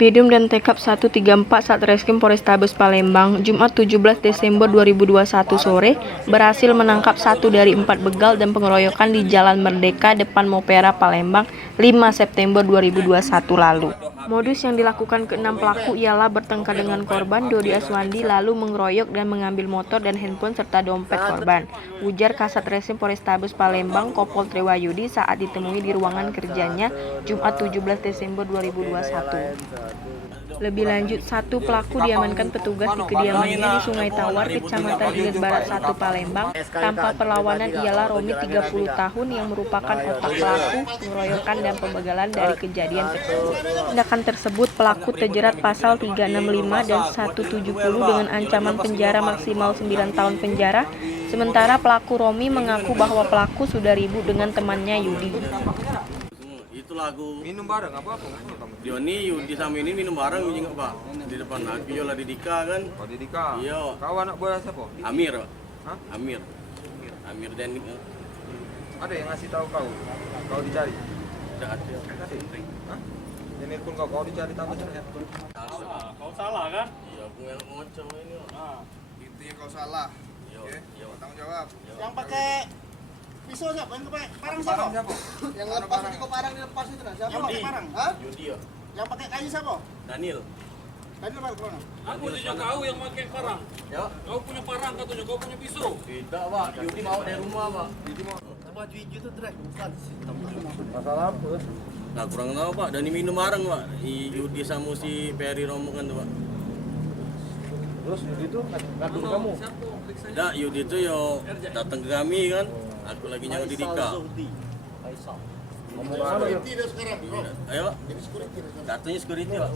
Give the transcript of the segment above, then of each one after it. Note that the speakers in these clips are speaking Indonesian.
Bidum dan Tekap 134 Satreskrim Polrestabes Palembang, Jumat 17 Desember 2021 sore, berhasil menangkap 1 dari 4 begal dan pengeroyokan di Jalan Merdeka depan Mopera Palembang 5 September 2021 lalu. Modus yang dilakukan ke-6 pelaku ialah bertengkar dengan korban Dodi Aswandi lalu mengeroyok dan mengambil motor dan handphone serta dompet korban. Ujar Kasat Reskrim Polrestabes Palembang Kopol Trewayudi saat ditemui di ruangan kerjanya Jumat 17 Desember 2021. Lebih lanjut, 1 pelaku diamankan petugas di kediamannya di Sungai Tawar, Kecamatan Ilir Barat 1 Palembang. Tanpa perlawanan ialah Romi 30 tahun yang merupakan otak pelaku pengeroyokan dan pembegalan dari kejadian tersebut. Tindakan tersebut pelaku terjerat pasal 365 dan 170 dengan ancaman penjara maksimal 9 tahun penjara. Sementara pelaku Romi mengaku bahwa pelaku sudah ribut dengan temannya Yudi. Itu lagu minum bareng apa? Joni Yudi sama ini minum bareng juga Pak di depan aku jual di Dika kan. Oh di Dika. Iya. Kau anak buah siapa? Amir Pak. Hah? Amir dan Ada yang ngasih tahu kau? Kau dicari? tidak ada. Hah? Ini pun kau dicari tahu saja. Kau salah kan? Iya aku yang ngocok ini. Nah, Intinya kau salah. Iya. Oke? Iya. Tanggung jawab. yang pakai pisau siapa? Yang pakai parang siapa? Yang lepas itu kok parang dilepas itu nah, siapa? Yang pakai parang? Hah? Yudi ya. Yang pakai kayu siapa? Daniel. Tadi lepas kemana? Aku punya kau yang pakai parang. Ya. Kau punya parang katanya, kau punya pisau. Tidak Pak. Yudi bawa dari rumah Pak. Masalah apa? Nah kurang tahu Pak. Dan ini minum bareng Pak. Yudi sama si Peri Romo kan tuh Pak. Terus itu ngadu kamu? Tidak Yudi itu yo datang ke kami kan. Aku lagi nyawa di Dika. Ngomong apa ya? Ayo Pak. Katanya security Pak.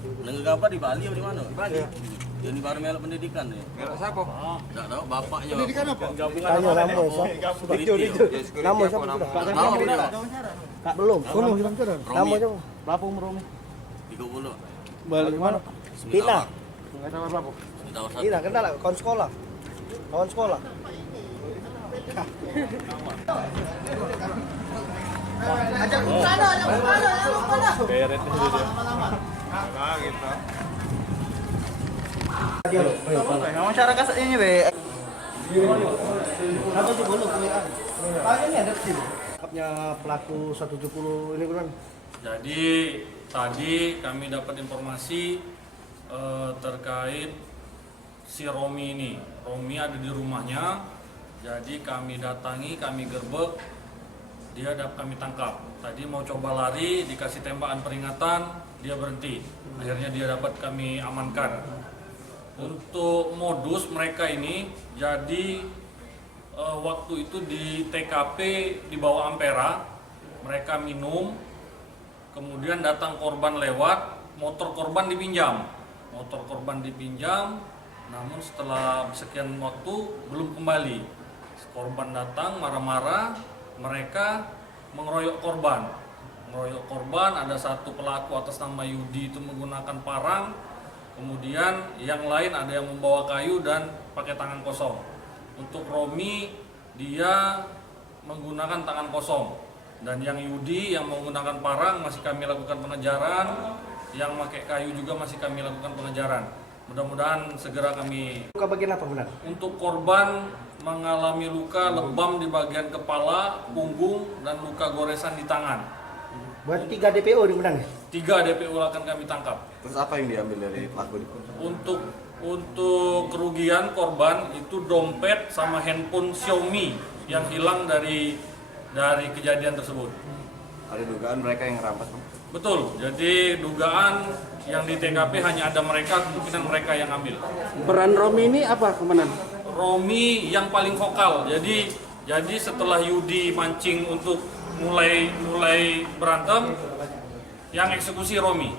Nengah apa di Bali atau di mana? Di Bali. Yang di baru melok pendidikan ya. Melok siapa? Enggak tahu bapaknya. Pendidikan apa? Tanya Rambo, Security. Ya security Nama apa siapa nama? Enggak tahu dia. Kak belum. Sono hilang terus. Nama Romi siapa? Berapa umur Romi? 30. Balik mana? Tina. Nggak tahu berapa? Tahu satu. Tina kenal lah, kawan sekolah. Kawan sekolah. Ajak ke sana, ajak ke sana, ajak ke sana. Beret itu dia. Nah gitu. Masyarakat ini be. Apa sih belum? Tanya ini ada sih. Kapnya pelaku 170 ini kan. Jadi tadi kami dapat informasi terkait si Romi ini. Romi ada di rumahnya. Jadi kami datangi, kami gerbek, kami tangkap. Tadi mau coba lari, dikasih tembakan peringatan, dia berhenti. Akhirnya dia dapat kami amankan. Untuk modus mereka ini, jadi waktu itu di TKP di bawah Ampera, mereka minum, kemudian datang korban lewat, motor korban dipinjam. Motor korban dipinjam, namun setelah sekian waktu belum kembali. Korban datang marah-marah, mereka mengeroyok korban. Mengeroyok korban, ada 1 pelaku atas nama Yudi itu menggunakan parang, kemudian yang lain ada yang membawa kayu dan pakai tangan kosong. Untuk Romi, dia menggunakan tangan kosong. Dan yang Yudi yang menggunakan parang masih kami lakukan pengejaran, yang pakai kayu juga masih kami lakukan pengejaran. Mudah-mudahan segera kami. Luka bagian apa benar? Untuk korban mengalami luka lebam di bagian kepala, punggung, dan luka goresan di tangan. Buat 3 DPO di Menang ya? 3 DPO akan kami tangkap. Terus apa yang diambil dari pelaku itu? Untuk kerugian korban itu dompet sama handphone Xiaomi yang hilang dari kejadian tersebut. Ada dugaan mereka yang rampas, Bang? Betul, jadi dugaan yang di TKP hanya ada mereka, kemungkinan mereka yang ambil. Peran Romi ini apa komandan? Romi yang paling vokal, jadi setelah Yudi mancing untuk mulai berantem, yang eksekusi Romi.